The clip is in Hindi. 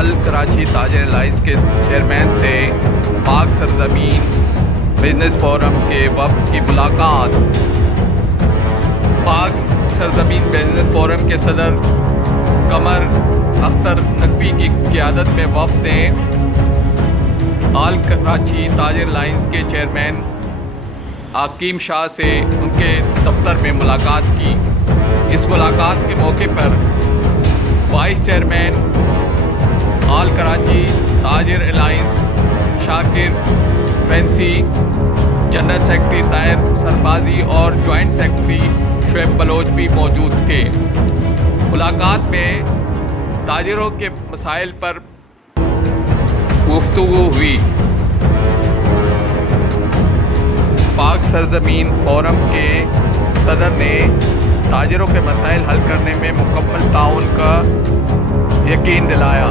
अल कराची ताजिर एलायंस के चेयरमैन से पाक सरजमीन बिजनेस फोरम के वफ़द की मुलाकात। पाक सरजमीन बिजनेस फोरम के सदर कमर अख्तर नकवी की क़ियादत में वफ़द ने अल कराची ताजिर एलायंस के चेयरमैन हकीम शाह से उनके दफ्तर में मुलाकात की। इस मुलाकात के मौके पर vice chairman Al Karachi Tajir alliance Shakir Fancy, general secretary Tahir Sarbazi और जॉइंट सेक्रेटरी शुएब बलोच भी मौजूद थे। मुलाकात में ताजिरों के मसाइल पर गुफ्तगू हुई। पाक सरजमीन फोरम के सदर ने ताजिरों के मसाइल हल करने में मुकम्मल ताउन का यकीन दिलाया।